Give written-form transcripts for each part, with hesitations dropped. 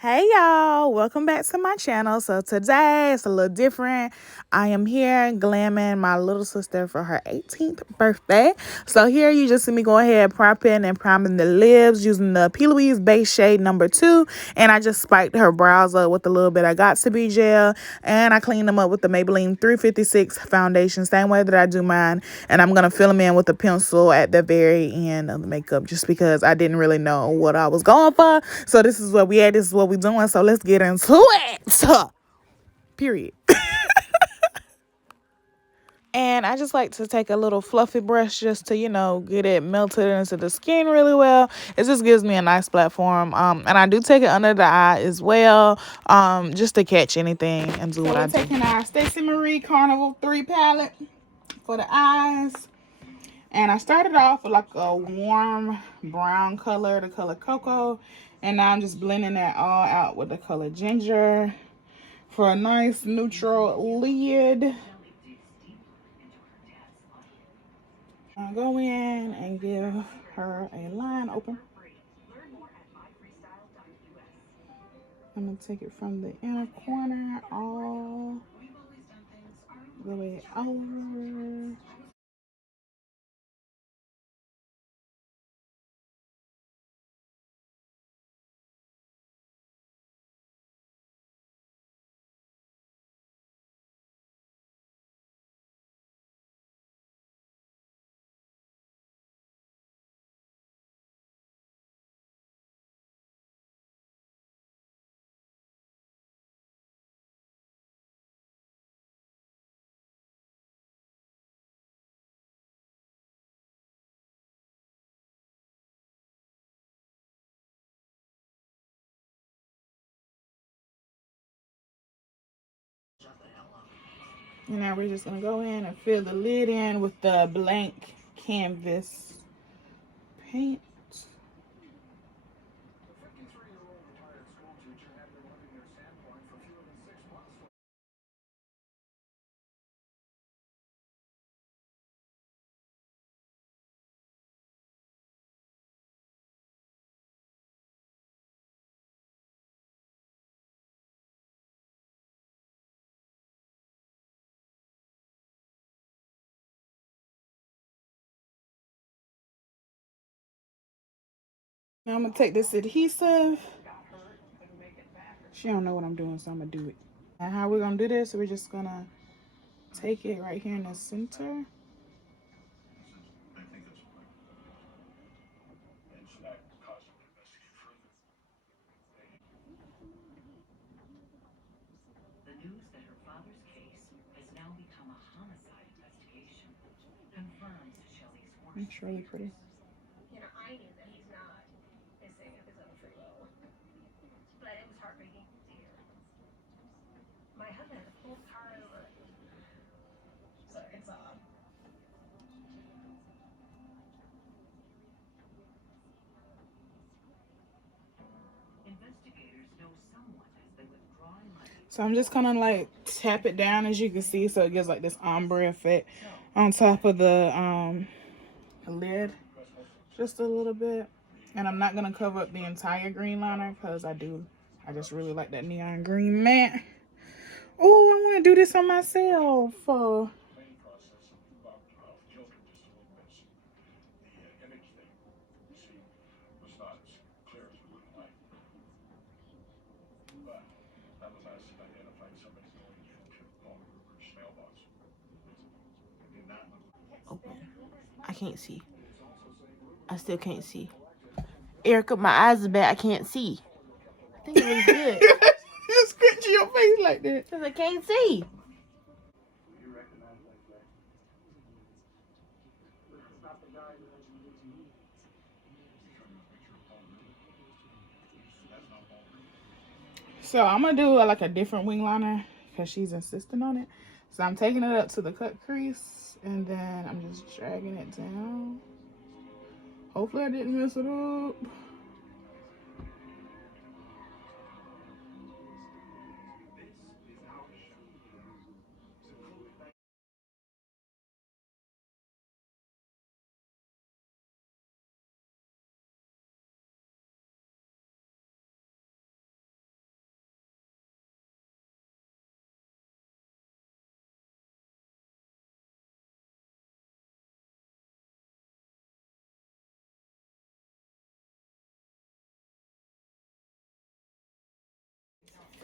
Hey y'all, welcome back to my channel. So today it's a little different. I am here glamming my little sister for her 18th birthday. So here you just see me go ahead prepping and priming the lips using the P. Louise base shade number 2. And I just spiked her brows up with a little bit of Got2b gel. And I cleaned them up with the Maybelline 356 foundation, same way that I do mine. And I'm going to fill them in with a pencil at the very end of the makeup just because I didn't really know what I was going for. So this is what we had. This is what we're doing. So let's get into it. Period. And I just like to take a little fluffy brush just to, get it melted into the skin really well. It just gives me a nice platform. And I do take it under the eye as well, just to catch anything and do what I do. So we're taking our Stacey Marie Carnival 3 palette for the eyes. And I started off with like a warm brown color, the color Cocoa. And now I'm just blending that all out with the color Ginger for a nice neutral lid. I'll go in and give her a line open. I'm going to take it from the inner corner all the way over. And now we're just going to go in and fill the lid in with the blank canvas paint. Now I'm going to take this adhesive. She don't know what I'm doing, so I'm going to do it. And how we're going to do this, we're just going to take it right here in the center. The news that her father's case has now become a homicide investigation confirms Shelley's worst. It's really pretty. I knew that he's not missing of his own free will. But it was heartbreaking to hear. My husband had a full car over. So it's Investigators know someone has been withdrawing money. So I'm just gonna like tap it down, as you can see, so it gives like this ombre effect on top of the lid, just a little bit. And I'm not gonna cover up the entire green liner because I just really like that neon green matte. Oh, I want to do this on myself. Open. I can't see. I still can't see. Erica, my eyes are bad. I can't see. I think it looks good. You scratch your face like that. Because I can't see. So I'm gonna do like a different wing liner because she's insisting on it. So I'm taking it up to the cut crease and then I'm just dragging it down. Hopefully I didn't mess it up.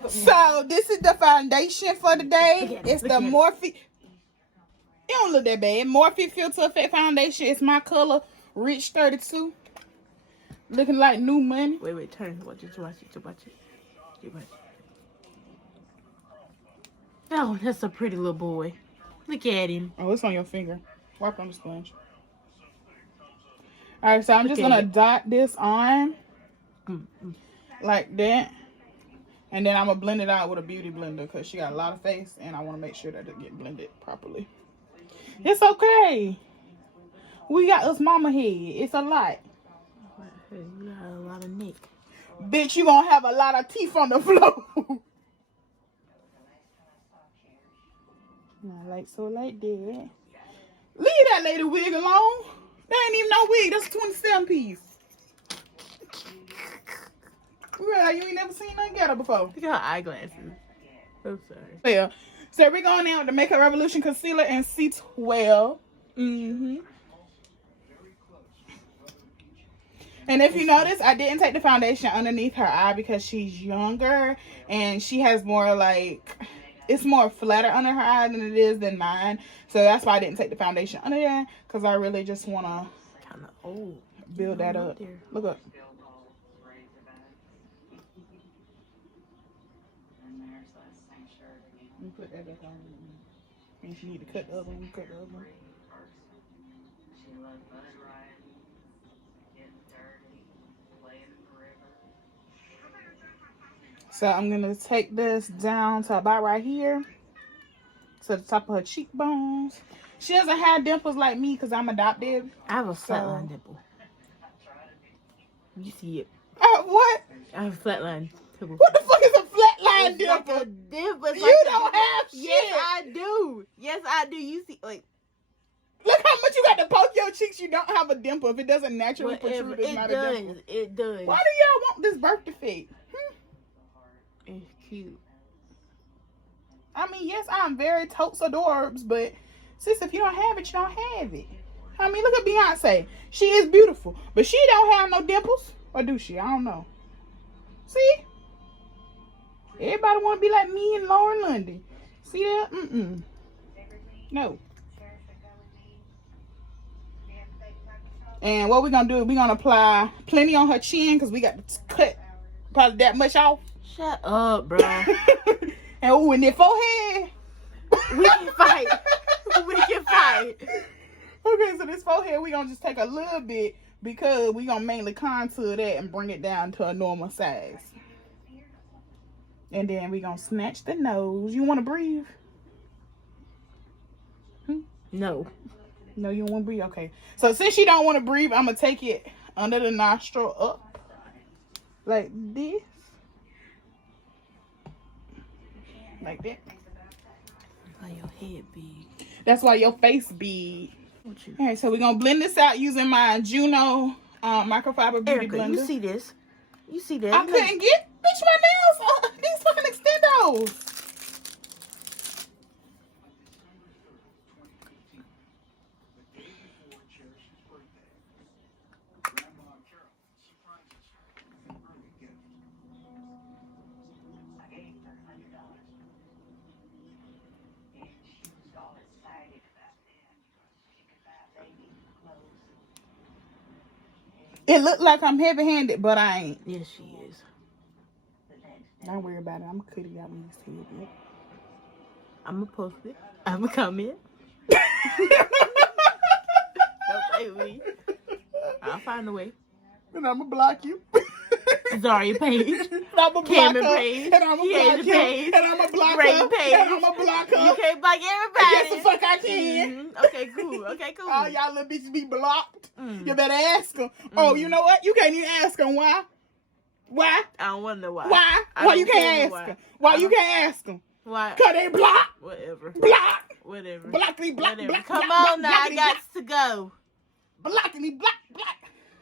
So this is the foundation for the day. It's the Morphe. It don't look that bad. Morphe Filter Effect Foundation. It's my color, Rich 32. Looking like new money. Wait, turn. Watch it. Oh, that's a pretty little boy. Look at him. Oh, it's on your finger. Wipe on the sponge. All right, so I'm just gonna dot this on like that, and then I'm gonna blend it out with a beauty blender because she got a lot of face, and I want to make sure that it get blended properly. It's okay. We got us mama head. It's a lot. You got a lot of neck. Bitch, you gonna have a lot of teeth on the floor. Now, like so, like that. Leave that lady wig alone. That ain't even no wig. That's a 27 piece. Well, you ain't never seen nothing get her before. Look at her eyeglasses. I'm sorry. Yeah. So we're going in with the Makeup Revolution Concealer and C12. And if you notice, I didn't take the foundation underneath her eye because she's younger and she has more like, it's more flatter under her eye than it is than mine. So that's why I didn't take the foundation under there, because I really just want to kind of old build that up. Look up. Let me put that back on. And if you need to cut the other one, cut the other one. So I'm going to take this down to about right here. To the top of her cheekbones. She doesn't have dimples like me because I'm adopted. I have a flatline dimple. You see it. What? I have a flatline dimple. What the fuck is a flatline dimple? Like a dimple. You don't have shit. Yes, I do. Yes, I do. You see, like. Look how much you got to poke your cheeks. You don't have a dimple. If it doesn't naturally protrude, it's not a dimple. It does. Why do y'all want this birth defect? It's cute. I mean, yes, I'm very totes adorbs, but sis, if you don't have it, you don't have it. I mean, look at Beyonce. She is beautiful, but she don't have no dimples. Or do she? I don't know. See? Everybody want to be like me and Lauren Lundy. See that? No. And what we're going to do is we're going to apply plenty on her chin because we got to cut probably that much off. Shut up, bro. And ooh, in their forehead. We can fight. We can fight. Okay, so this forehead, we're going to just take a little bit because we're going to mainly contour that and bring it down to a normal size. And then we're going to snatch the nose. You want to breathe? No. No, you don't want to breathe? Okay. So since you don't want to breathe, I'm going to take it under the nostril up. Like this. Like that. Why your head big? That's why your face big. All right, so we're gonna blend this out using my Juno microfiber beauty Erica, blender. you see this? You see that? I couldn't get bitch my nails on these fucking extendos. It looked like I'm heavy-handed, but I ain't. Yes, she is. Don't worry about it. I'm gonna cut it out when you see it. I'm gonna post it. I'm gonna comment. Don't play with me. I'll find a way. And I'm gonna block you. Zaria Page. And I'm gonna block her. Page. And I'm gonna block you. Page. And I'm gonna block Ray her. Page. And I'm gonna block her. You can't block everybody. Yes, the fuck I can. Okay, cool. Okay, cool. All y'all little bitches be blocked. You better ask them. Oh, you know what? You can't even ask them. Why? Why? I don't want to know why. Why? Why you can't ask them? Why you can't ask them? Why? Cause they block. Whatever. Block. Whatever. Blockity block. Whatever. Block. Come block, on now, block, I got to go. Blockity block. Block.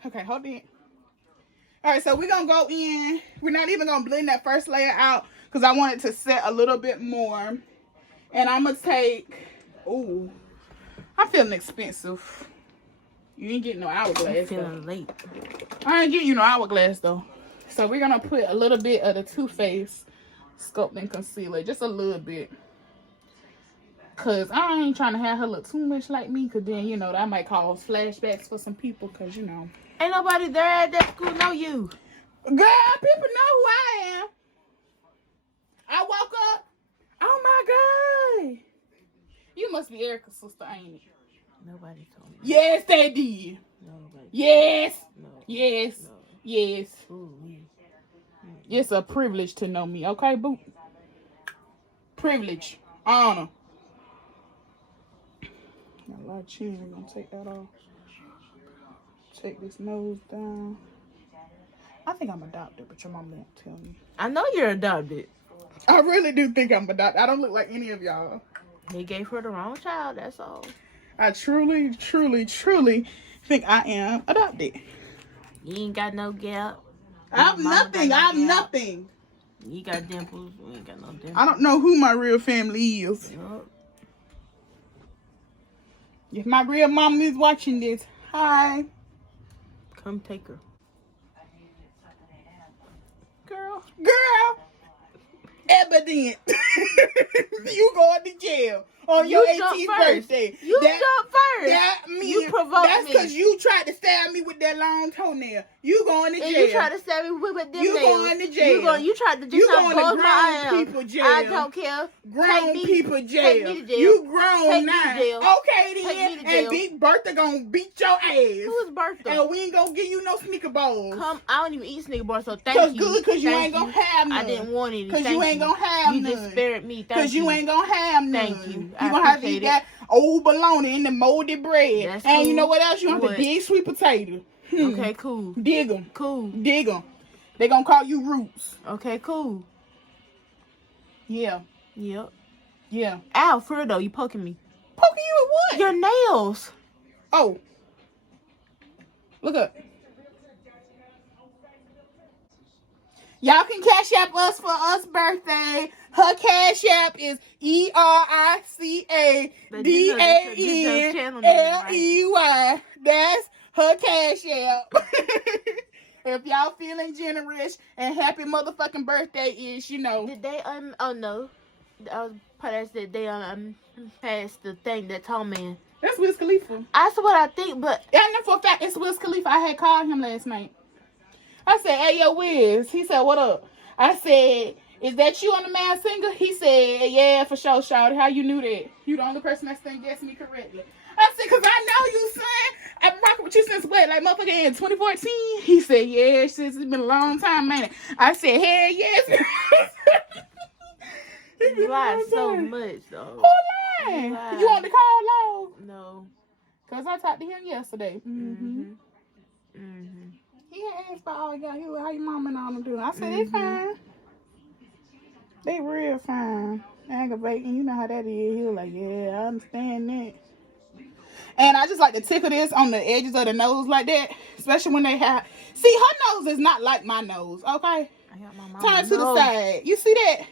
Okay, hold it. All right, so we're going to go in. We're not even going to blend that first layer out because I want it to set a little bit more. And I'm going to take, ooh, I'm feeling expensive. You ain't getting no hourglass. I'm feeling late. I ain't getting you no hourglass, though. So we're going to put a little bit of the Too Faced sculpting concealer, just a little bit. Cause I ain't trying to have her look too much like me, cause then you know that might cause flashbacks for some people, cause you know. Ain't nobody there at that school know you. Girl, people know who I am. I woke up. Oh my God. You must be Erica's sister, ain't it? Nobody told me. Yes, they did. Nobody. Yes. No. Yes. No. Yes. Ooh, me. It's a privilege to know me, okay, boo? Privilege. Honor. Got a lot of chin. We're going to take that off. Take this nose down. I think I'm adopted, but your mom won't tell me. I know you're adopted. I really do think I'm adopted. I don't look like any of y'all. He gave her the wrong child, that's all. I truly, truly, truly think I am adopted. You ain't got no gap. I'm nothing. I'm nothing. You got dimples. We ain't got no dimples. I don't know who my real family is. Yup. If my real mom is watching this, hi. Come take her. Girl. Evident. You going to jail on your 18th birthday. You jumped first. That means You provoked that's me. because you tried to stab me with that long toenail. You going to jail. And you tried to stab me with them You nails. going to jail. You tried to do You something going to close my grown eyes. people jail. I don't care. Grown people jail. Take me to jail. You grown Take me now. to jail. Okay Take then. me to And jail. Big Bertha gonna beat your ass. Who's birthday? And we ain't gonna give you no sneaker bowls. I don't even eat sneaker bars, so thank you. Cause you ain't gonna have none. I didn't want any. Cause you ain't gonna have you none. You just spared me. Cause you ain't gonna have none. Thank you. You gonna have to eat that old bologna in the molded bread. That's and cool. you know what else? You have to dig sweet potato. Okay, cool. Dig them. Cool. Dig them. They gonna call you Roots. Okay, cool. Yeah. Yep. Yeah. Ow, Fredo, you poking me. Poking you with what? Your nails. Oh. Look up. Y'all can cash app us for us birthday. Her cash app is ERICADANLEY. That's her cash app. If y'all feeling generous and happy motherfucking birthday is, you know. Did they oh no. I was past that they passed the thing that tall man. That's Wiz Khalifa. That's what I think, but I know for a fact it's Wiz Khalifa. I had called him last night. I said, hey, yo, Wiz. He said, what up? I said, is that you on the Masked Singer? He said, yeah, for sure, shawty. How you knew that? You the only person that's saying guess me correctly. I said, because I know you, son. I've been rocking with you since what? Like, motherfucker, in 2014? He said, yeah, since it's been a long time, man. I said, hell yes. you lie so much, though. Who lying? You want to call Long? No. Because I talked to him yesterday. Mm-hmm. He had asked about all y'all. He was, how your mama and all them doing? I said, they fine. They real fine. Aggravating. You know how that is. He was like, yeah, I understand that. And I just like to tickle this on the edges of the nose like that. Especially when they have... See, her nose is not like my nose, okay? I got my Turn to the side. You see that?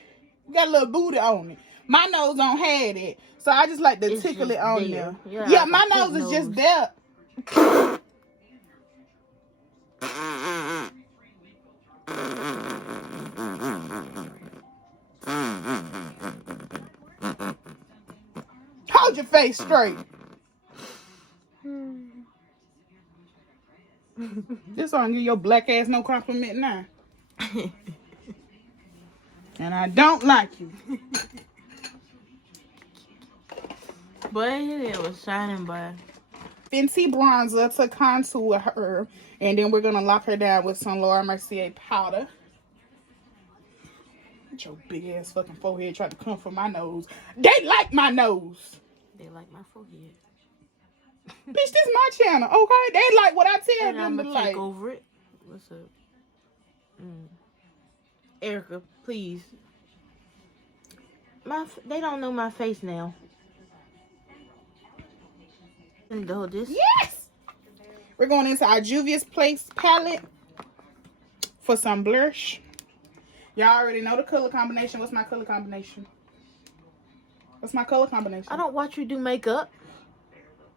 Got a little booty on it. My nose don't have it. So I just like to tickle it on there. Yeah, my nose is just there. Hold your face straight. This don't give your black ass no compliment now. And I don't like you. But it was shining by. Fenty bronzer to contour her. And then we're going to lock her down with some Laura Mercier powder. Get your big ass fucking forehead trying to come for my nose. They like my nose. They like my forehead. Bitch, this is my channel, okay? They like what I tell And them to I'm like. take over it. What's up? Erica, please. They don't know my face now. And go this. Yes! We're going into our Juvia's Place palette for some blush. Y'all already know the color combination. What's my color combination? What's my color combination? I don't watch you do makeup.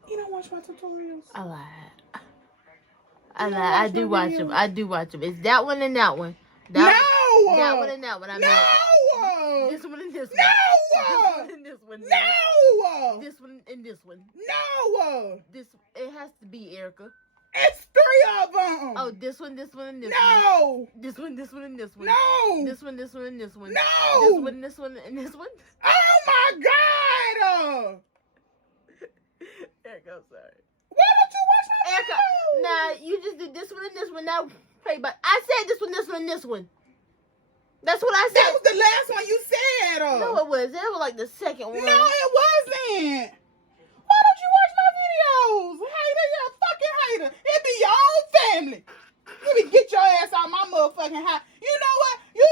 You don't watch my tutorials? I lied. I do watch them. I do watch them. It's that one and that one. That one and that one. I mean, This one and this one. No! This one and this one. No! This one and this one. No! This it has to be Erica. It's 3 of them. Oh, this one, and this one. No! This one, and this one. No! This one, and this one. No! This one, and this one. Oh my God! Erica, I'm sorry. Why don't you watch my Erica, videos? nah, you just did this one and this one. Now pray, but I said this one, and this one. That's what I said. That was the last one you said. No, it was. That was like the second one. No, it wasn't. Why don't you watch my videos? Hater, you're a fucking hater. It be your own family. You be get your ass out my motherfucking house. You know what? You.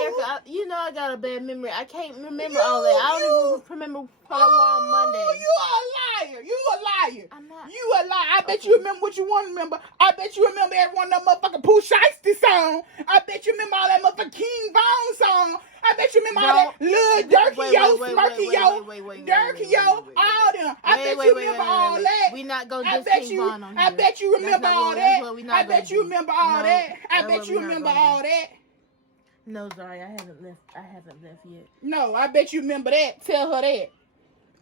Erica, you know I got a bad memory. I can't remember all that. I don't even remember what I wore on Monday. You a liar. You a liar. I'm not. You a liar. I bet you remember what you want to remember. I bet you remember every one of them motherfucking Pooh Shiesty song. I bet you remember all that motherfucking King Von song. I bet you remember all that Lil Durkey Yo, Smirky Yo, Durkey Yo, all them. I bet you remember all that. We not gonna I just bet King you. Von on here. I bet you remember all that. I bet you remember all that. I that's bet what you we not remember gonna all do. that. No, sorry, I haven't left yet. No, I bet you remember that. Tell her that.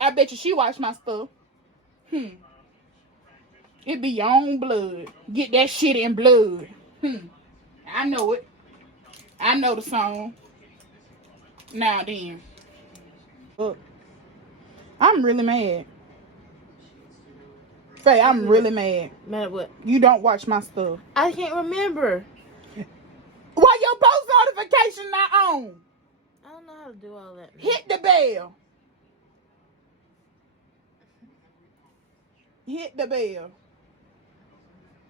I bet you she watched my stuff. It be your own blood. Get that shit in blood. I know it. I know the song. Now then. Look. I'm really mad. Faye, I'm really mad. Mad at what? You don't watch my stuff. I can't remember. Why your post notification not on? I don't know how to do all that. Hit the bell. Hit the bell.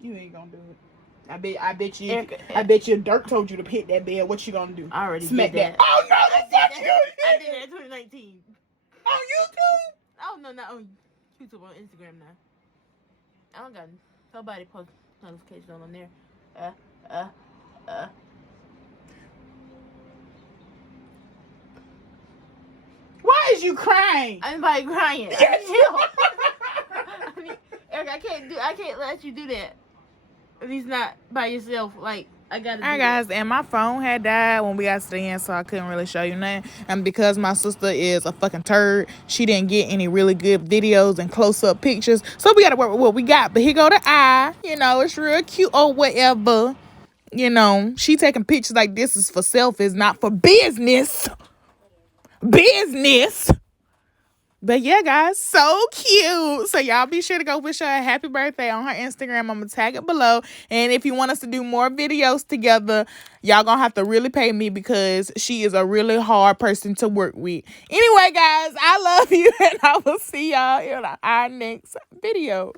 You ain't gonna do it. I bet you. Erica, I bet you Dirk told you to hit that bell. What you gonna do? I already Smack did that. Oh no, the fuck you I did did that in 2019. on YouTube. Oh no, not on YouTube, on Instagram now. I don't got nobody post notifications on there. Why is you crying? Anybody crying? Yes. I mean, Eric, I can't let you do that. If he's not by yourself, like I gotta. Alright guys, and my phone had died when we got to the end, so I couldn't really show you nothing. And because my sister is a fucking turd, she didn't get any really good videos and close-up pictures. So we gotta work with what we got. But here go the eye. You know, it's real cute or whatever. You know, she taking pictures like this is for self, is not for business. Business. But yeah, guys, so cute. So y'all be sure to go wish her a happy birthday on her Instagram. I'm going to tag it below. And if you want us to do more videos together, y'all going to have to really pay me because she is a really hard person to work with. Anyway, guys, I love you and I will see y'all in our next video.